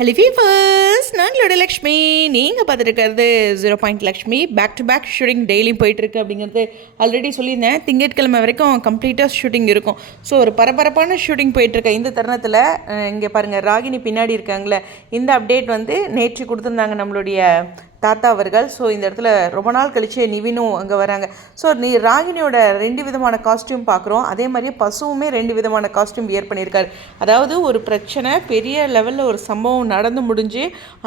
ஹலி ஃபீஃபர்ஸ் நாங்களோட லக்ஷ்மி. நீங்கள் பார்த்துருக்கிறது zero point Lakshmi back to back shooting டெய்லியும் போயிட்டுருக்கு அப்படிங்கிறது ஆல்ரெடி சொல்லியிருந்தேன். திங்கட்கிழமை வரைக்கும் கம்ப்ளீட்டாக ஷூட்டிங் இருக்கும். ஸோ ஒரு பரபரப்பான ஷூட்டிங் போயிட்டுருக்க இந்த தருணத்தில். இங்கே பாருங்கள் ராகினி பின்னாடி இருக்காங்களே இந்த அப்டேட் வந்து நேற்று கொடுத்துருந்தாங்க நம்மளுடைய தாத்தா அவர்கள். ஸோ இந்த இடத்துல ரொம்ப நாள் கழிச்சு நிவினும் அங்கே வராங்க. ஸோ நீ ராகினியோட ரெண்டு விதமான காஸ்டியூம் பார்க்குறோம் அதே மாதிரியே பசுவுமே ரெண்டு விதமான காஸ்டியூம் வியர் பண்ணியிருக்காரு. அதாவது ஒரு பிரச்சனை பெரிய லெவலில் ஒரு சம்பவம் நடந்து முடிஞ்சு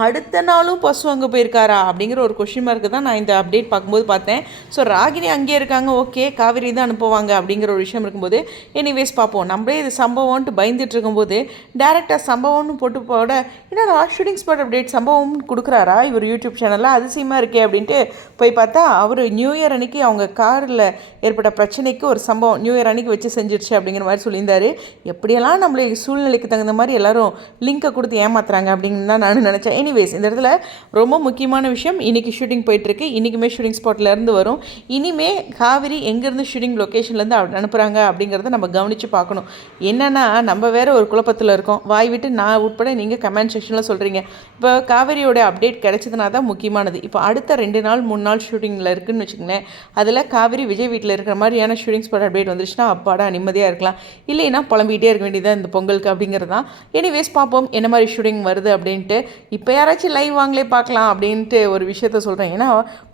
அடுத்த நாளும் பசு அங்கே போயிருக்காரா? அப்படிங்கிற ஒரு கொஷின் மார்க்கு தான் நான் இந்த அப்டேட் பார்க்கும்போது பார்த்தேன். ஸோ ராகினி அங்கேயே இருக்காங்க. ஓகே காவிரி தான் அனுப்புவாங்க அப்படிங்கிற ஒரு விஷயம் இருக்கும்போது எனிவேஸ் பார்ப்போம். நம்மளே இது சம்பவம்ன்ட்டு பயந்துட்டு இருக்கும்போது டேரெக்டாக சம்பவம்னு போட்டு போட என்னடா ஷூட்டிங் ஸ்பாட் அப்டேட் சம்பவம்னு கொடுக்குறாரா? இவர் யூடியூப் சேனல் நல்லா அதிசயமாக இருக்கே அப்படின்ட்டு போய் பார்த்தா அவர் நியூ இயர் அன்னைக்கு அவங்க காரில் ஏற்பட்ட பிரச்சனைக்கு ஒரு சம்பவம் நியூ இயர் அன்னைக்கு வச்சு செஞ்சிருச்சு அப்படிங்கிற மாதிரி சொல்லியிருந்தாரு. எப்படியெல்லாம் நம்மளை சூழ்நிலைக்கு தகுந்த மாதிரி எல்லோரும் லிங்கை கொடுத்து ஏமாத்துறாங்க அப்படின்னு தான் நான் நினச்சேன். எனிவேஸ் இந்த இடத்துல ரொம்ப முக்கியமான விஷயம் இன்றைக்கி ஷூட்டிங் போயிட்டுருக்கு. இன்றைக்குமே ஷூட்டிங் ஸ்பாட்லேருந்து வரும். இனிமே காவிரி எங்கேருந்து ஷூட்டிங் லொக்கேஷன்லேருந்து அனுப்புகிறாங்க அப்படிங்கிறத நம்ம கவனித்து பார்க்கணும். என்னென்னா நம்ம வேறு ஒரு குழப்பத்தில் இருக்கோம். வாய் விட்டு நான் உட்பட நீங்கள் கமெண்ட் செக்ஷனில் சொல்கிறீங்க இப்போ காவிரியோட அப்டேட் கிடைச்சதுனா தான் முக்கியமானது. இப்போ அடுத்த ரெண்டு நாள் மூணு நாள் ஷூட்டிங்கில் இருக்குதுன்னு வச்சுக்கோங்களேன் அதில் காவிரி விஜய் வீட்டில் இருக்கிற மாதிரியான ஷூட்டிங் ஸ்பாட் அப்டேட் வந்துருச்சுன்னா அப்பாடா நிம்மதியாக இருக்கலாம். இல்லைன்னா புலம்பிகிட்டே இருக்க வேண்டியதாக இந்த பொங்கலுக்கு அப்படிங்கிறது தான். எனிவேஸ் பார்ப்போம் என்ன மாதிரி ஷூட்டிங் வருது அப்படின்ட்டு. இப்போ யாராச்சும் லைவ் வாங்களே பார்க்கலாம் அப்படின்ட்டு ஒரு விஷயத்த சொல்கிறேன் ஏன்னா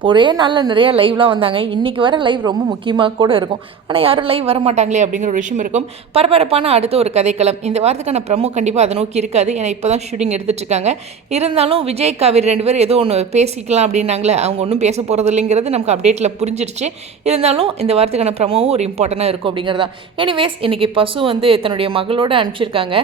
ஒரே நாளில் நிறையா லைவ்லாம் வந்தாங்க. இன்றைக்கி வர லைவ் ரொம்ப முக்கியமாக கூட இருக்கும். ஆனால் யாரும் லைவ் வர மாட்டாங்களே அப்படிங்கிற ஒரு விஷயம் இருக்கும். பரபரப்பான அடுத்த ஒரு கதைக்களம். இந்த வாரத்துக்கான ப்ரமோ கண்டிப்பாக அதை நோக்கி இருக்காது. ஏன்னா இப்போ தான் ஷூட்டிங் எடுத்துகிட்ருக்காங்க இருந்தாலும் விஜய் காவிரி ரெண்டு பேரும் ஏதோ ஒன்று பேசிக்கலாம் அப்படின்னாங்களே அவங்க ஒன்றும் பேச போகிறது இல்லைங்கிறது நமக்கு அப்டேட்டில் புரிஞ்சிருச்சு. இருந்தாலும் இந்த வாரத்துக்கான ப்ரமோவும் ஒரு இம்பார்ட்டண்ட்டாக இருக்கும் அப்படிங்கிறது. தான் எனிவேஸ் இன்றைக்கி பசு வந்து தன்னுடைய மகளோட அனுப்பிச்சிருக்காங்க.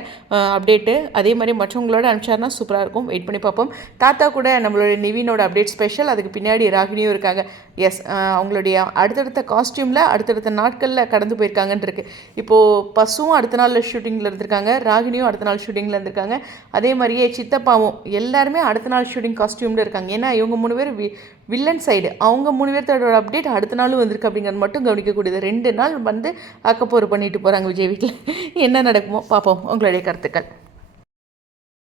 அப்டேட்டு அதே மாதிரி மற்றவங்களோட அனுப்பிச்சாருன்னா சூப்பராக இருக்கும். வெயிட் பண்ணி பார்ப்போம். தாத்தா கூட நம்மளுடைய நிவினோட அப்டேட் ஸ்பெஷல் அதுக்கு பின்னாடி ராகினியும் இருக்காங்க. எஸ் அவங்களுடைய அடுத்தடுத்த காஸ்டியூமில் அடுத்தடுத்த நாட்களில் கடந்து போயிருக்காங்கன்றிருக்கு இப்போது பசுவும் அடுத்த நாளில் ஷூட்டிங்கில் இருந்திருக்காங்க. ராகினியும் அடுத்த நாள் ஷூட்டிங்கில் இருந்திருக்காங்க. அதே மாதிரியே சித்தப்பாவும் எல்லாருமே அடுத்த நாள் ஷூட்டிங் காஸ்டியூமில் இருக்காங்க. ஏன்னா இவங்க மூணு பேர் வி வில்லன் சைடு அவங்க மூணு பேர்த்தோட அப்டேட் அடுத்த நாளும் வந்திருக்கு அப்படிங்கிறது மட்டும் கவனிக்கக்கூடியது. ரெண்டு நாள் வந்து அக்கப்போர் பண்ணிட்டு போகிறாங்க விஜய் வீட்டில் என்ன நடக்குமோ பார்ப்போம் உங்களுடைய கருத்துக்கள்.